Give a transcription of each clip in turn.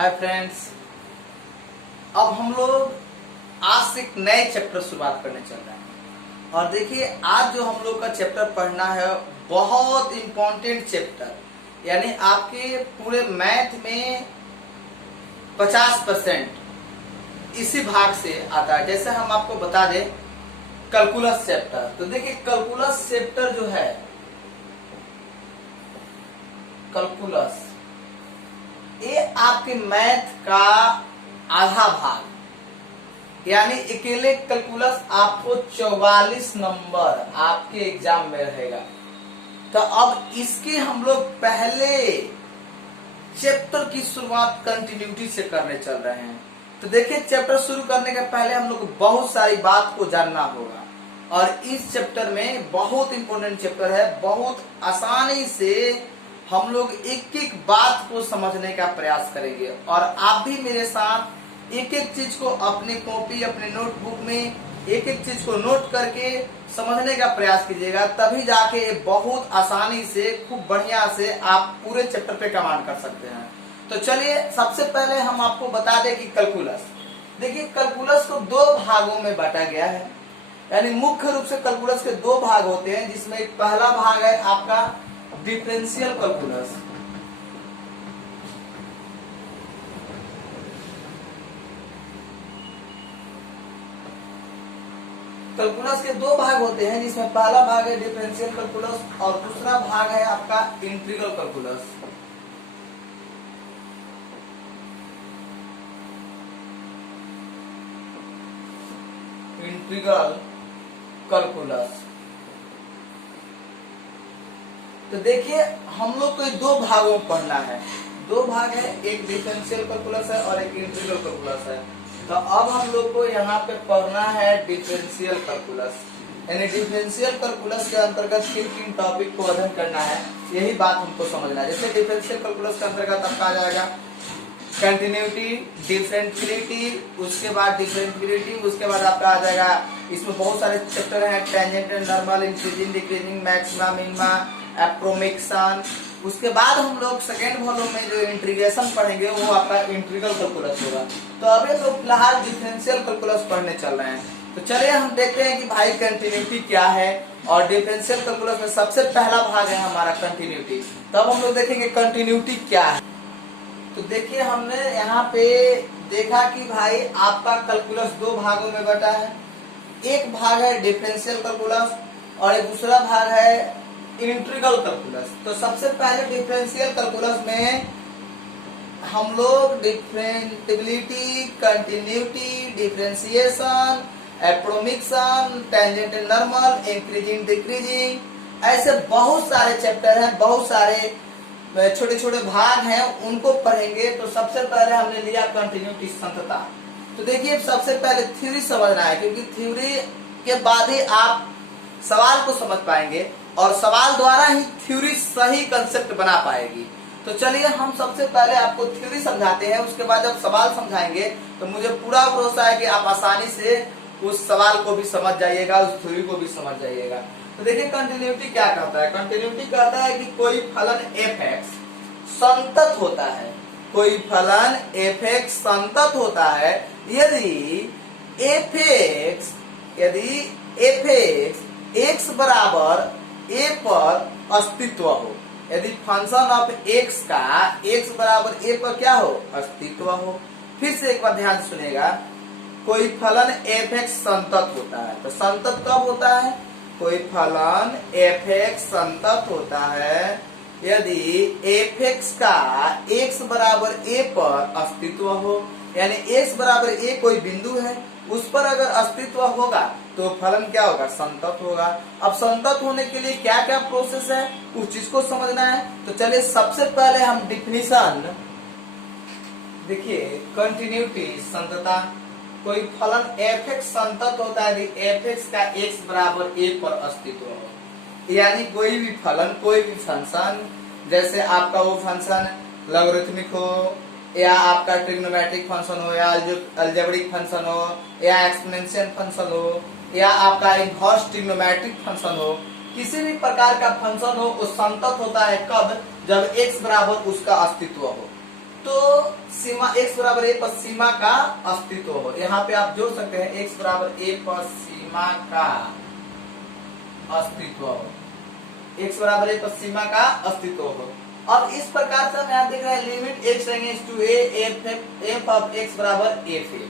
Hi friends, अब हम लोग आज से एक नए चैप्टर शुरुआत करने चल रहे हैं। और देखिए, आज जो हम लोग का चैप्टर पढ़ना है बहुत इम्पोर्टेंट चैप्टर, यानी आपके पूरे मैथ में 50% इसी भाग से आता है। जैसे हम आपको बता दें कैलकुलस चैप्टर, तो देखिए कैलकुलस चैप्टर जो है, कैलकुलस ये आपके मैथ का आधा भाग, यानी अकेले कैलकुलस आपको 44 नंबर आपके एग्जाम में रहेगा। तो अब इसके हम लोग पहले चैप्टर की शुरुआत कंटिन्यूटी से करने चल रहे हैं। तो देखिए, चैप्टर शुरू करने के पहले हम लोग बहुत सारी बात को जानना होगा। और इस चैप्टर में बहुत इंपॉर्टेंट चैप्टर है, बहुत आसानी से हम लोग एक एक बात को समझने का प्रयास करेंगे। और आप भी मेरे साथ एक एक चीज को अपने कॉपी, अपने नोटबुक में एक एक चीज को नोट करके समझने का प्रयास कीजिएगा, तभी जाके बहुत आसानी से, खूब बढ़िया से आप पूरे चैप्टर पे कमांड कर सकते हैं। तो चलिए, सबसे पहले हम आपको बता दें कि कैलकुलस, देखिए कैलकुलस को दो भागों में बांटा गया है। यानी मुख्य रूप से कैलकुलस के दो भाग होते हैं, जिसमें एक पहला भाग है आपका डिफरेंशियल कैलकुलस। कैलकुलस के दो भाग होते हैं, जिसमें पहला भाग है डिफरेंशियल कैलकुलस और दूसरा भाग है आपका इंटीग्रल कैलकुलस। इंटीग्रल कैलकुलस, तो देखिए हम लोग को दो भागों में पढ़ना है। दो भाग है, एक डिफरेंशियल कैलकुलस है और एक इंटीग्रल कैलकुलस है। तो अब हम लोग को यहाँ पे पढ़ना है डिफरेंशियल कैलकुलस। यानी डिफरेंशियल कैलकुलस के अंतर्गत किन किन टॉपिक को अध्ययन करना है, यही बात हमको समझना है। जैसे डिफरेंशियल कैलकुलस के अंतर्गत आपका आ जाएगा कंटिन्यूटी, डिफरेंशियलिटी, उसके बाद डिफरेंशियलिटी, उसके बाद आपका आ जाएगा, इसमें बहुत सारे चैप्टर हैं, tangent and normal, increasing decreasing, maxima minima, approximation. उसके बाद हम लोग सेकेंड वॉल्यूम में जो इंटीग्रेशन पढ़ेंगे वो आपका इंटीग्रल कैलकुलस होगा। तो अभी हम लोग फिलहाल डिफरेंशियल कैलकुलस पढ़ने चल रहे हैं। तो चलिए हम देखते हैं कि भाई कंटिन्यूटी क्या है। और डिफरेंशियल कैलकुलस में सबसे पहला भाग है हमारा कंटिन्यूटी। तब हम लोग देखेंगे कंटिन्यूटी क्या है। तो देखिए, हमने यहाँ पे देखा कि भाई आपका कैलकुलस दो भागों में बटा है। एक भाग है डिफरेंशियल कैलकुलस और एक दूसरा भाग है इंटीग्रल कैलकुलस। तो सबसे पहले डिफरेंशियल कैलकुलस में हम लोग differentiability, continuity, differentiation, approximation, tangent and normal, increasing decreasing, ऐसे बहुत सारे चैप्टर हैं, बहुत सारे छोटे छोटे भाग हैं, उनको पढ़ेंगे। तो सबसे पहले हमने लिया कंटिन्यूटी, संतता। तो देखिए, सबसे पहले थ्योरी समझना है, क्योंकि थ्योरी के बाद ही आप सवाल को समझ पाएंगे और सवाल द्वारा ही थ्योरी सही कंसेप्ट बना पाएगी। तो चलिए हम सबसे पहले आपको थ्योरी समझाते हैं, उसके बाद जब सवाल समझाएंगे तो मुझे पूरा भरोसा है कि आप आसानी से उस सवाल को भी समझ जाइएगा, उस थ्योरी को भी समझ जाइएगा। तो देखिए कंटिन्यूटी क्या कहता है। कंटिन्यूटी कहता है कि कोई फलन f(x) संतत होता है, कोई फलन f(x) संतत होता है यदि f(x) x बराबर a पर अस्तित्व हो। यदि फंक्शन ऑफ x का x बराबर a पर क्या हो, अस्तित्व हो। फिर से एक बार ध्यान से सुनिएगा, कोई फलन f(x) संतत होता है। तो संतत कब होता है, कोई फलन f(x) संतत होता है यदि f(x) का x बराबर a पर अस्तित्व हो। यानी x बराबर a कोई बिंदु है, उस पर अगर अस्तित्व होगा तो फलन क्या होगा, संतत होगा। अब संतत होने के लिए क्या क्या प्रोसेस है, उस चीज को समझना है। तो चलिए सबसे पहले हम डिफिनीशन देखिए। कंटिन्यूटी, संतता, कोई फलन f(x) संतत होता है यदि f(x) का x बराबर a पर अस्तित्व हो। यानी कोई भी फलन, कोई भी फंक्शन, जैसे आपका वो फंक्शन लॉगरिथमिक हो, या आपका ट्रिग्नोमेट्रिक फंक्शन हो, या अलजेब्रिक फंक्शन हो, या एक्सपोनेंशियल फंक्शन हो, या आपका इनवर्स ट्रिग्नोमेट्रिक फंक्शन हो, किसी भी प्रकार का फंक्शन हो, वो संतत होता है कब, जब x बराबर उसका अस्तित्व हो। तो सीमा x बराबर a पर सीमा का अस्तित्व हो। यहाँ पे आप जोड़ सकते हैं x बराबर a पर सीमा का अस्तित्व हो, x बराबर a पर सीमा का अस्तित्व हो। अब इस प्रकार से हम यहाँ देख रहे हैं limit x tends to a f of x बराबर f है।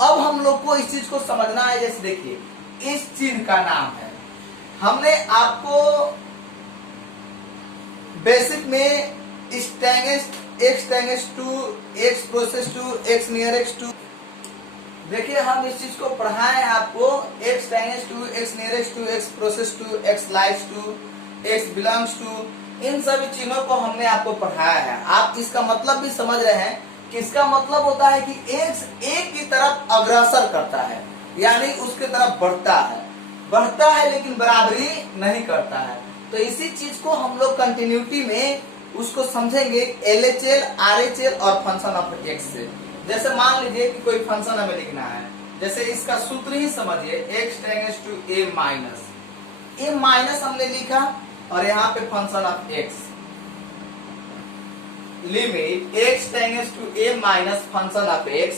अब हम लोग को इस चीज को समझना है। जैसे देखिए इस चीज का नाम है, हमने आपको बेसिक में x tends to x process to x near x to, देखिए हम इस चीज को पढ़ाए हैं आपको x tends to x near x to x process to x lies to x belongs to, इन सभी चीजों को हमने आपको पढ़ाया है। आप इसका मतलब भी समझ रहे हैं कि इसका मतलब होता है कि x एक की तरफ अग्रसर करता है, यानी उसके तरफ बढ़ता है लेकिन बराबरी नहीं करता है। तो इसी चीज को हम लोग कंटिन्यूटी में उसको समझेंगे LHL, RHL और फंक्शन ऑफ x से। जैसे मान लीजिए कि कोई फंक्शन हमें लिखना है, जैसे इसका सूत्र ही समझिए x tends to a minus हमने लिखा और यहाँ पे function of x limit x tends to a minus function of x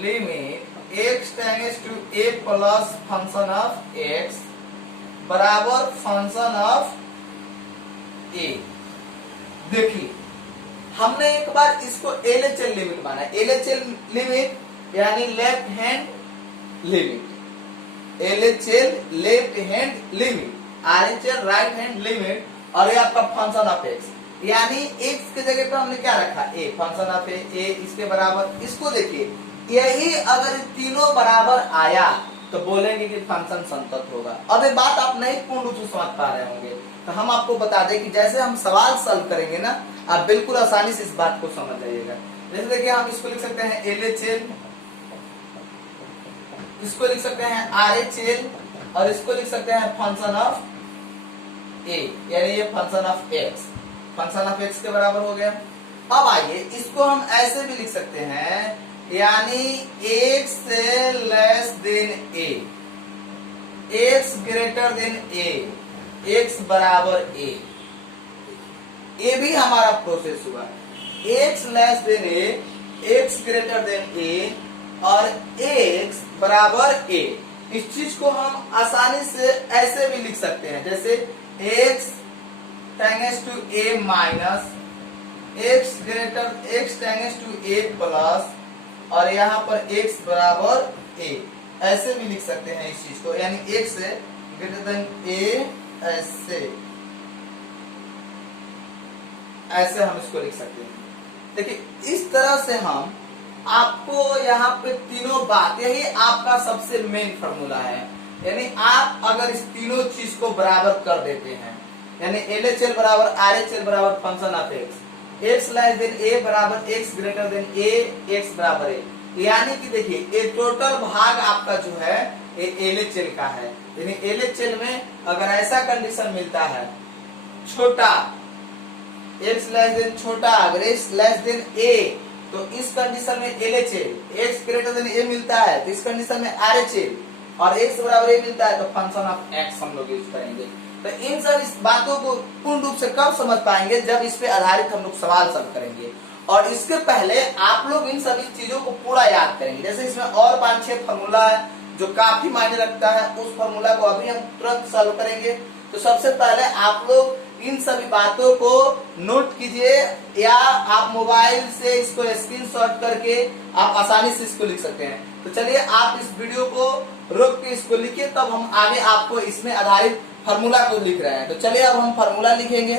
limit x tends to a plus function of x बराबर फंक्शन ऑफ a। देखिए हमने एक बार इसको LHL लिमिट माना, LHL लिमिट यानी left hand limit, LHL left hand limit, RHL right hand limit, और ये आपका फंक्शन ऑफ x यानी x के जगह पे हमने क्या रखा a, फंक्शन ऑफ a इसके बराबर। इसको देखिए यही अगर तीनों बराबर आया तो बोलेंगे कि फंक्शन संतत होगा। अब ये बात आप नहीं पूर्ण रूप से समझ पा रहे होंगे, तो हम आपको बता दें कि जैसे हम सवाल सॉल्व करेंगे ना, आप बिल्कुल आसानी से इस बात को समझ जाइएगा। जैसे देखिए हम इसको लिख सकते हैं LHL, इसको लिख सकते हैं RHL और इसको लिख सकते हैं फंक्शन ऑफ a, यानी ये function of x, function of x के बराबर हो गया। अब आइए इसको हम ऐसे भी लिख सकते हैं, यानी x से less than a, x greater than a, x बराबर a, ये भी हमारा प्रोसेस हुआ। x less than a, x greater than a और x बराबर a। इस चीज को हम आसानी से ऐसे भी लिख सकते हैं, जैसे x tends to a minus x tends to a plus और यहाँ पर x बराबर a, ऐसे भी लिख सकते हैं इस चीज को, यानी x ग्रेटर देन a, ऐसे हम इसको लिख सकते हैं। देखिए इस तरह से हम आपको यहाँ पे तीनों बात, यही आपका सबसे मेन फॉर्मूला है। यानी आप अगर इस तीनों चीज को बराबर कर देते हैं, यानी LHL बराबर RHL बराबर function of x less than a बराबर x greater than a, x बराबर a, यानी कि देखिए ये टोटल भाग आपका जो है ये LHL का है। यानी LHL में अगर ऐसा कंडीशन मिलता है छोटा x लेस देन छोटा, अगर x लेस देन a, तो इस कंडीशन में LHL, x greater than a मिलता है तो इस कंडीशन में RHL और x बराबर a मिलता है तो फंक्शन ऑफ x हम लोग यूज करेंगे। तो इन सब इस बातों को पूर्ण रूप से कब समझ पाएंगे, जब इस पे आधारित हम लोग सवाल सॉल्व करेंगे। और इसके पहले आप लोग इन सभी चीजों को पूरा याद करेंगे। जैसे इसमें और 5-6 फॉर्मूला है जो काफी मायने रखता है, उस फॉर्मूला को अभी हम तुरंत सॉल्व करेंगे। तो सबसे पहले आप लोग इन सभी बातों को नोट कीजिए, या आप मोबाइल से इसको स्क्रीनशॉट करके आप आसानी से इसको लिख सकते हैं। तो चलिए आप इस वीडियो को रोक के इसको लिखिए, तब हम आगे आपको इसमें आधारित फार्मूला को लिख रहे हैं। तो चलिए अब हम फार्मूला लिखेंगे।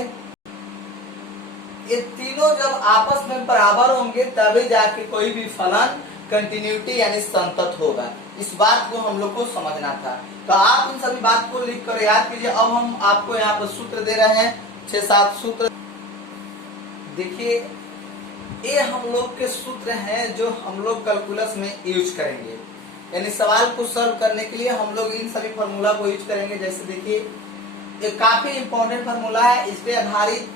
ये तीनों जब आपस में बराबर होंगे तभी जाके कोई भी फलन कंटिन्यूटी यानी संतत होगा। इस बात को हम लोग को समझना था। तो आप इन सभी बात को लिख कर याद कीजिए। अब हम आपको यहाँ पर सूत्र दे रहे हैं, 6-7 सूत्र। देखिए ये हम लोग के सूत्र हैं जो हम लोग कैलकुलस में यूज करेंगे, यानी सवाल को सॉल्व करने के लिए हम लोग इन सभी फार्मूला को यूज करेंगे। जैसे देखिए ये काफी इंपॉर्टेंट फार्मूला है, इस पे आधारित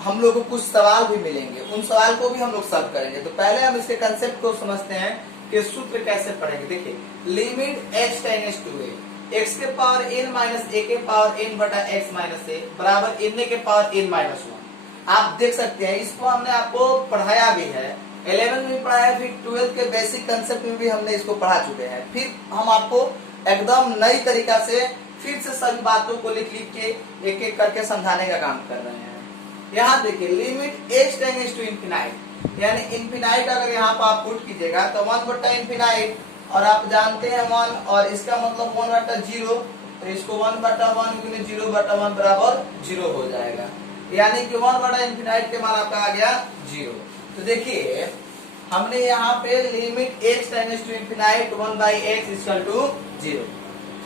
हम लोग को कुछ सवाल भी मिलेंगे, उन सवाल को भी हम लोग सॉल्व करेंगे। तो पहले हम इसके कंसेप्ट को समझते हैं कि सूत्र कैसे पढ़ेंगे। देखिए limit x tends to a, x के पावर n माइनस a के पावर n बटा x माइनस a बराबर n के पावर n माइनस 1। आप देख सकते हैं, इसको हमने आपको पढ़ाया भी है, 11 में भी पढ़ाया, फिर 12 के बेसिक कंसेप्ट में भी हमने इसको पढ़ा चुके हैं। फिर हम आपको एकदम नई तरीका से फिर से सभी बातों को लिख लिख के एक एक करके समझाने का काम कर रहे हैं। यहाँ देखिए limit x tends to infinite, यानी इनफिनाइट अगर यहाँ पर आप पुट कीजिएगा तो 1/इनफिनाइट, और आप जानते हैं 1, और इसका मतलब 1/0, तो इसको 1/1 गुने 0/1 बराबर 0 हो जाएगा, यानी कि 1/इनफिनाइट के मान आपका आ गया 0। तो देखिए हमने यहाँ पे limit x tends to infinite 1/x equal to 0।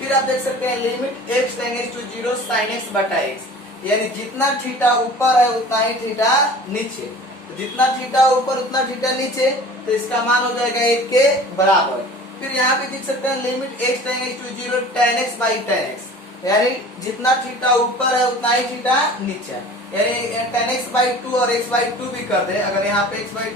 फिर आप देख सकते हैं limit x tends to 0 sin x बटा x, यानी जितना थीटा ऊपर है उतना ही थीटा नीचे, तो जितना थीटा ऊपर उतना थीटा नीचे, तो इसका मान हो जाएगा 1 के बराबर। फिर यहाँ पे देख सकते हैं limit x tends to 0 tan x by tan x, यानी जितना थीटा ऊपर है उतना ही थीटा नीचे, यानी tan x बाई 2 और x बाई 2 भी कर दे, अगर यहाँ पे x बाई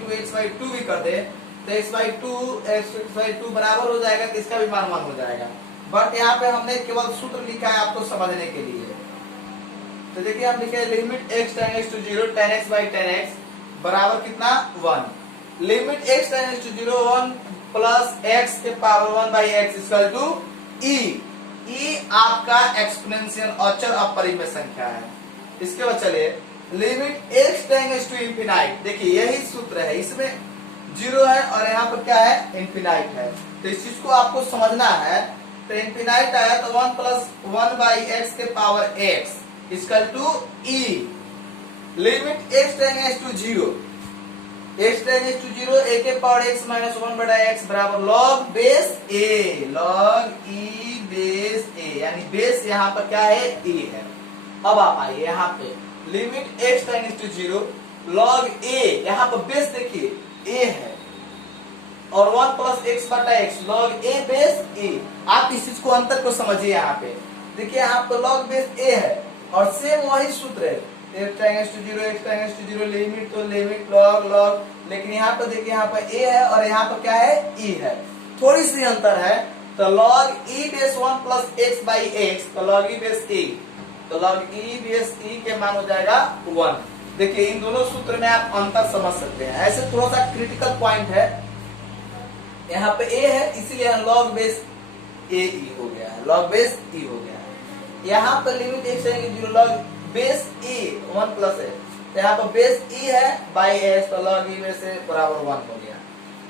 2 भी कर दे तो x बाई 2 बराबर हो जाएगा, तो इसका भी मान 1 हो जाएगा। बट यहाँ पे हमने केवल सूत्र लिखा है आपको समझने के लिए। तो देखिए हम लिखे limit x tends to 0 tan x by tan x बराबर कितना 1, limit x tends to 0 1 plus x के power 1 by x equal to e। e आपका एक्सपोनेंशियल अचर अपरिमेय संख्या है। इसके बाद चलिए limit x tends to infinite, देखिए यही सूत्र है, इसमें 0 है और यहाँ पर क्या है इनफिनाइट है, तो इस चीज को आपको समझना है। तो इनफिनाइट आया तो 1 प्लस 1 बाई x के power x equal to e, limit x tends to 0, x tends to 0 a के पावर x माइनस 1 बटा x बराबर log base a, log e base a, यानी बेस यहाँ पर क्या है e है। अब आप आइए यहाँ पे limit x tends to 0 log a, यहाँ पर बेस देखिए a है, और 1 प्लस x बटा x log a base a। आप इस चीज को अंतर को समझिए, यहाँ पे देखिए यहाँ पे log बेस a है और सेम वही सूत्र है, x tends to 0 x tends to 0 limit तो लिमिट log, लेकिन यहाँ पे देखिए यहाँ पे a है और यहाँ पे क्या है e है, थोड़ी सी अंतर है। तो log e base 1 plus x by x, तो log e बेस e, तो log e बेस e के मान हो जाएगा 1। देखिए इन दोनों सूत्र में आप अंतर समझ सकते हैं, ऐसे थोड़ा सा क्रिटिकल पॉइंट है, यहाँ पे a है इसीलिए log बेस a e हो गया है, log बेस e हो गया है। यहाँ पे limit x tends to 0 log base e 1 plus है, तो यहाँ पर बेस e है बाई s, तो log e बेस a बराबर 1 हो गया।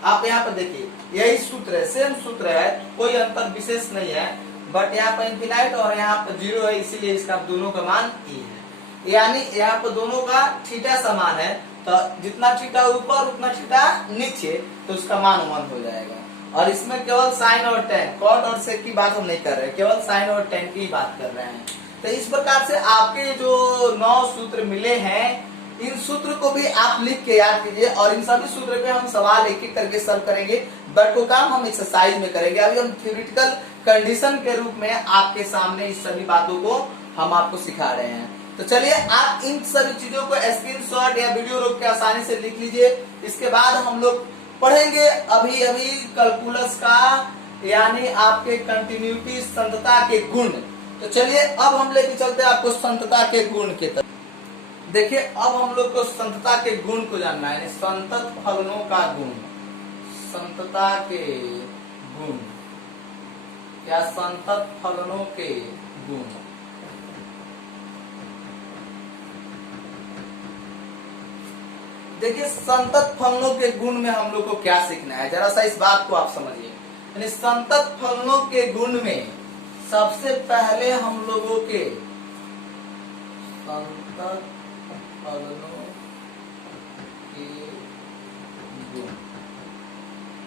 आप यहाँ पर देखिए यही सूत्र है, सेम सूत्र है, कोई अंतर विशेष नहीं है, बट यहाँ पर इनफिनाइट और यहाँ पर 0 है, इसीलिए इसका दोनों का मान e है, यानी यहाँ पर दोनों का थीटा समान है, तो जितना थीटा ऊपर उतना थीटा नीचे, तो उसका मान 1 हो जाएगा। और इसमें केवल साइन और टेन, कॉट और सेक की बात हम नहीं कर रहे, केवल साइन और टेन की बात कर रहे हैं। तो इस प्रकार से आपके जो 9 सूत्र मिले हैं, इन सूत्र को भी आप लिख के याद कीजिए, और इन सभी सूत्र पे हम सवाल एक एक करके सॉल्व करेंगे, बट वो काम हम एक्सरसाइज में करेंगे। अभी हम थ्योरेटिकल कंडीशन के रूप में आपके सामने इस सभी बातों को हम आपको सिखा रहे हैं। तो चलिए आप इन सभी चीजों को स्क्रीनशॉट या वीडियो रोक के आसानी से लिख लीजिए। इसके बाद हम लोग पढ़ेंगे अभी कैलकुलस का, यानी आपके कंटिन्यूटी संतता के गुण। तो चलिए अब हम लेके चलते हैं आपको संतता के गुण के तरफ। देखिए अब हम लोग को संतता के गुण को जानना है, संतत फलनों का गुण, संतता के गुण या संतत फलनों के गुण। देखिए संतत फलनों के गुण में हम लोग को क्या सीखना है, जरा सा इस बात को आप समझिए। यानी संतत फलनों के गुण में सबसे पहले हम लोगों के संतत फलनों के गुण,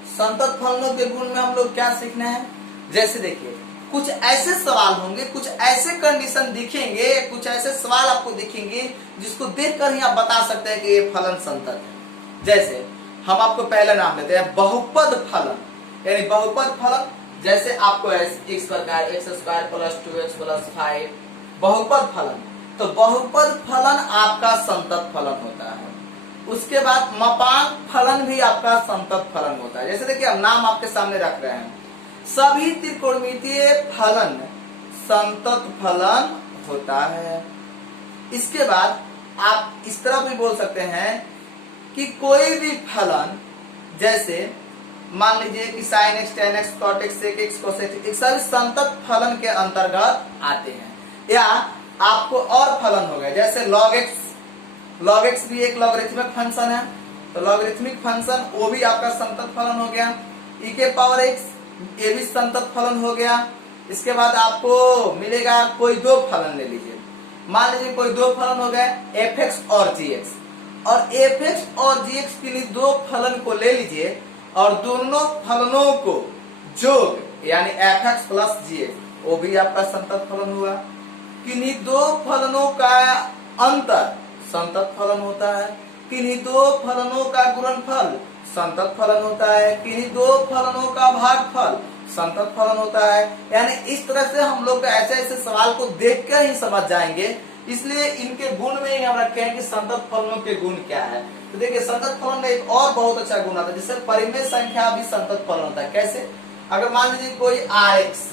संतत फलनों के गुण में हम लोग क्या सीखना है। जैसे देखिए कुछ ऐसे सवाल होंगे, कुछ ऐसे कंडीशन दिखेंगे, कुछ ऐसे सवाल आपको दिखेंगे जिसको देखकर ही आप बता सकते हैं कि ये फलन संतत है। जैसे हम आपको पहला नाम लेते हैं बहुपद फलन, यानी बहुपद फलन जैसे आपको इस प्रकार x square plus 2x plus 5 बहुपद फलन, तो बहुपद फलन आपका संतत फलन होता है। उसके बाद मापांक फलन भी आपका संतत फलन होता है। जैसे देखिए हम नाम आपके सामने रख रहे हैं, सभी त्रिकोणमितीय फलन संतत फलन होता है। इसके बाद आप इस तरह भी बोल सकते हैं कि कोई भी फलन, जैसे मान लीजिए कि sin x, tan x, cot x, sec x, cos x, सभी संतत फलन के अंतर्गत आते हैं। या आपको और फलन हो गए, जैसे log x भी एक लॉगरिथमिक फंक्शन है, तो लॉगरिथमिक फंक्शन वो भी आपका संतत फलन हो गया। e के पावर x ये भी संतत फलन हो गया। इसके बाद आपको मिलेगा कोई दो फलन ले लीजिए, मान लीजिए कोई दो फलन हो गए fx और gx, और fx और gx के लिए दो फलन को ले लीजिए और दोनों फलनों को जोग यानी fx प्लस gx, वो भी आपका संतत फलन हुआ। किन्हीं दो फलनों का अंतर संतत फलन होता है, किन्हीं दो फलनों का गुणनफल संतत फलन होता है, किन्हीं दो फलनों का भागफल संतत फलन होता है। यानी इस तरह से हम लोग ऐसे ऐसे सवाल को देखकर ही समझ जाएंगे, इसलिए इनके गुण में ही हम रखे हैं कि संतत फलनों के गुण क्या है। तो देखिए संतत फलन में एक और बहुत अच्छा गुण आता है, जिससे परिमेय संख्या भी संतत फलन होता है। कैसे? अगर मान लीजिए कोई rx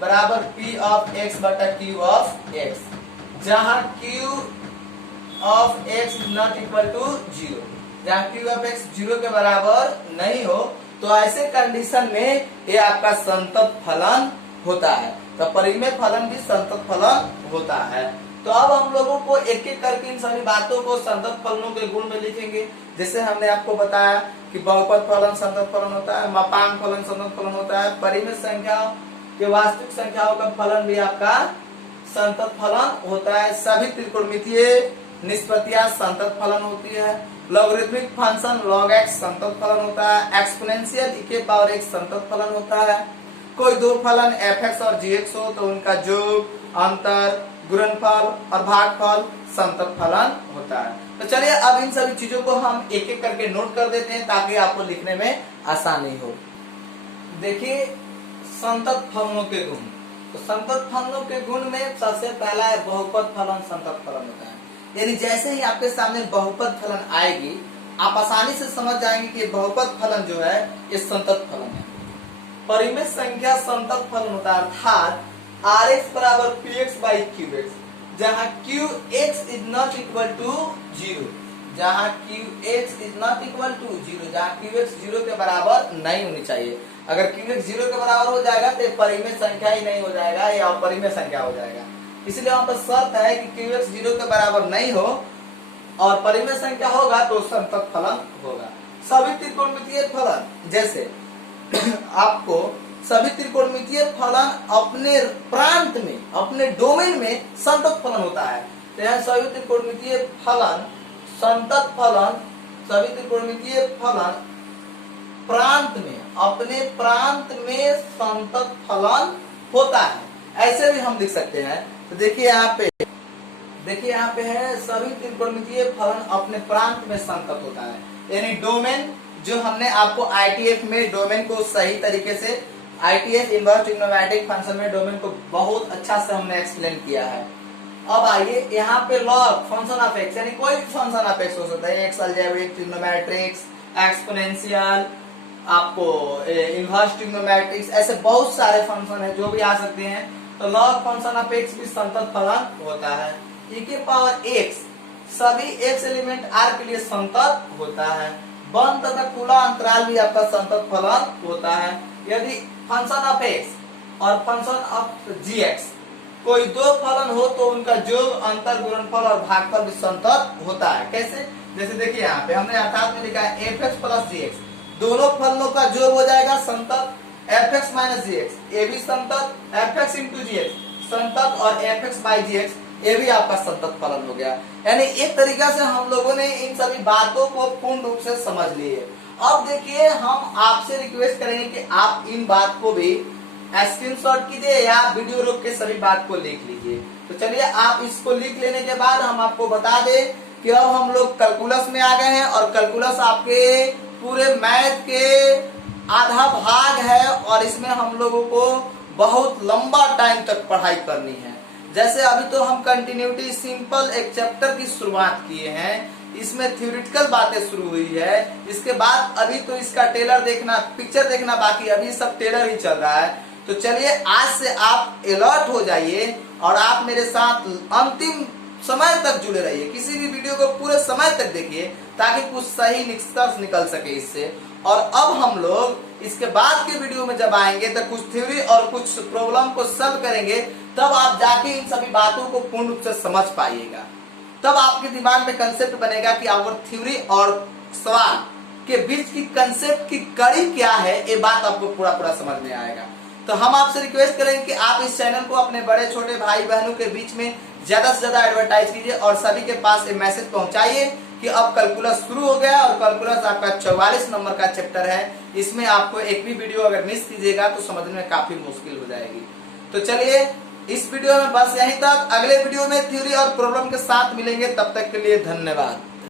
बराबर p ऑफ x बटा q ऑफ x, जहां q of x not equal to 0, जहां q ऑफ x 0 के बराबर नहीं हो, तो ऐसे कंडीशन में ये आपका संतत फलन होता है। तो परिमेय फलन भी संतत फलन होता है। तो अब हम लोगों को एक एक करके इन सभी बातों को संतत फलनों के गुण में लिखेंगे। जैसे हमने आपको बताया कि बहुपद फलन संतत फलन होता है, मापांक फलन संतत फलन होता है, परिमेय संख्या के वास्तविक संख्याओं का फलन भी आपका संतत फलन होता है, सभी त्रिकोणमितीय निष्पत्तियां संतत फलन होती है, लॉगरिथमिक फंक्शन log x संतत फलन होता है, एक्सपोनेंशियल e के पावर x संतत फलन होता है, कोई दो फलन fx और gx हो तो उनका योग, अंतर, गुणनफल और भागफल संतत फलन होता है। तो चलिए अब इन सभी चीजों को हम एक एक करके नोट कर देते हैं ताकि आपको लिखने में आसानी हो। देखिए संतत फलनों के गुण, तो संतत फलनों के गुण में सबसे पहला है बहुपद फलन संतत फलन होता है। यानी जैसे ही आपके सामने बहुपद फलन आएगी, आप आसानी से समझ जाएंगे कि बहुपद फलन जो है ये संतत फलन है। परिमेय संख्या संतत फलन होता है, अर्थात rx बराबर px बाई qx, जहाँ qx is not equal to 0, जहाँ qx is not equal to 0, जहाँ qx 0 के बराबर नहीं होनी चाहिए। अगर qx 0 के बराबर हो जाएगा तो परिमेय संख्या ही नहीं हो जाएगा, या अपरिमेय संख्या हो जाएगा। इसलिए वहां पर शर्त है कि qx 0 के बराबर नहीं हो और परिमेय संख्या होगा तो संतत फलन होगा। सभी त्रिकोणमितीय फलन, जैसे आपको सभी त्रिकोणमितीय फलन अपने प्रांत में, अपने डोमेन में संतत फलन होता है। तो यहाँ सभी त्रिकोणमितीय फलन संतत फलन, सभी त्रिकोणमितीय फलन प्रांत में, अपने प्रांत में संतत फलन होता है, ऐसे भी हम लिख सकते हैं। तो देखिए यहाँ पे है सभी त्रिकोणमितीय फलन अपने प्रांत में संतत होता है। यानी डोमेन, जो हमने आपको आईटीएफ में डोमेन को सही तरीके से, आईटीएफ इनवर्स ट्रिग्नोमेट्रिक फंक्शन में डोमेन को बहुत अच्छा से हमने एक्सप्लेन किया है। अब आइए यहाँ पे लॉग फंक्शन ऑफ एक्स, यानी कोई भी फंक्शन ऑफ एक्स हो सकता है, एक्स अलजेब्रिक, ट्रिग्नोमेट्रिक्स, एक्सपोनेंशियल, आपको इनवर्स ट्रिग्नोमेट्रिक्स, ऐसे बहुत सारे फंक्शन है जो भी आ सकते हैं। तो लॉग फंक्शन ऑफ एक्स भी संतत फलन होता है। e के पावर x सभी x एलिमेंट r के लिए संतत होता है। बंद तथा खुला अंतराल भी आपका संतत फलन होता है। यदि फंक्शन ऑफ x और फंक्शन ऑफ gx कोई दो फलन हो तो उनका योग, अंतर, गुणनफल और भागफल भी संतत होता है। कैसे? जैसे देखिए यहाँ पे हमने अर्थात में लिखा है fx प्लस gx, दोनों फलनों का योग हो जाएगा संतत, fx माइनस gx ये भी संतत, fx इंटू gx संतत और fx बाई gx ये भी आपका संतत फलन हो गया। यानी एक तरीका से हम लोगों ने इन सभी बातों को पूर्ण रूप से समझ लिए। अब देखिए हम आपसे रिक्वेस्ट करेंगे कि आप इन बात को भी स्क्रीनशॉट कीजिए या वीडियो रोक के सभी बात को लिख लीजिए। तो चलिए आप इसको लिख लेने के बाद हम आपको बता दें कि अब हम लोग कैलकुलस में आ गए हैं और कैलकुलस आपके पूरे मैथ के आधा भाग है और इसमें हम लोगों को बहुत लंबा टाइम तक पढ़ाई करनी है। जैसे अभी तो हम कंटिन्यूटी सिंपल एक चैप्टर की शुरुआत किए हैं, इसमें थ्योरेटिकल बातें शुरू हुई है, इसके बाद अभी तो इसका टेलर देखना, पिक्चर देखना बाकी, अभी सब टेलर ही चल रहा है। तो चलिए आज से आप अलर्ट हो जाइए और आप मेरे साथ अंतिम समय तक जुड़े रहिए, किसी भी वीडियो को पूरे समय तक देखिए ताकि कुछ सही निष्कर्ष निकल सके इससे। और अब हम लोग इसके बाद के वीडियो में जब आएंगे तो कुछ थ्योरी और कुछ प्रॉब्लम को सॉल्व करेंगे, तब आप जाके इन सभी बातों को पूर्ण रूप से समझ पाइएगा। तब आपके दिमाग में कंसेप्ट बनेगा कि अगर थ्योरी और सवाल के बीच की कंसेप्ट की कड़ी क्या है, ये बात आपको पूरा पूरा समझ में आएगा। तो हम आपसे रिक्वेस्ट करेंगे कि आप इस चैनल को अपने बड़े छोटे भाई बहनों के बीच में ज्यादा से ज्यादा एडवर्टाइज कीजिए और सभी के पास ये मैसेज पहुंचाइए कि अब कैलकुलस शुरू हो गया और कैलकुलस आपका 44 नंबर का चैप्टर है। इसमें आपको एक भी वीडियो अगर मिस कीजिएगा तो समझने में काफी मुश्किल हो जाएगी। तो चलिए इस वीडियो में बस यहीं तक, अगले वीडियो में थ्योरी और प्रॉब्लम के साथ मिलेंगे, तब तक के लिए धन्यवाद।